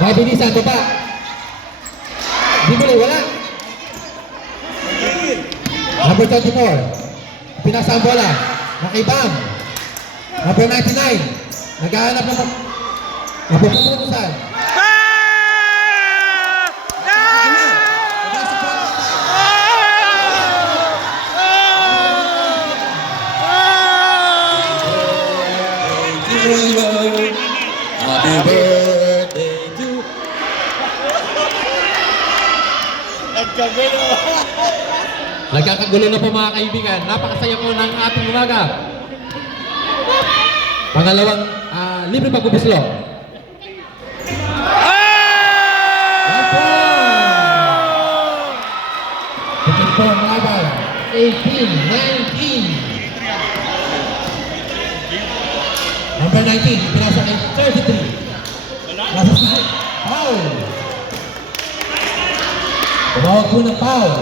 Mabilisan ito pa. Di muli, wala. Number 24. Pinasa ang bola. Nakibang. Number 99. Naghahanap ng napuputusan. Happy birthday to Nagkakagulo na po mga kaibigan. Napakasaya po ng ating umaga. Pangalawang libre pagbubuslo. Ito po ang laban. 18-19. Number 19, pinasa kay 33. Nasa sisi. Foul. Tumawag po ng foul.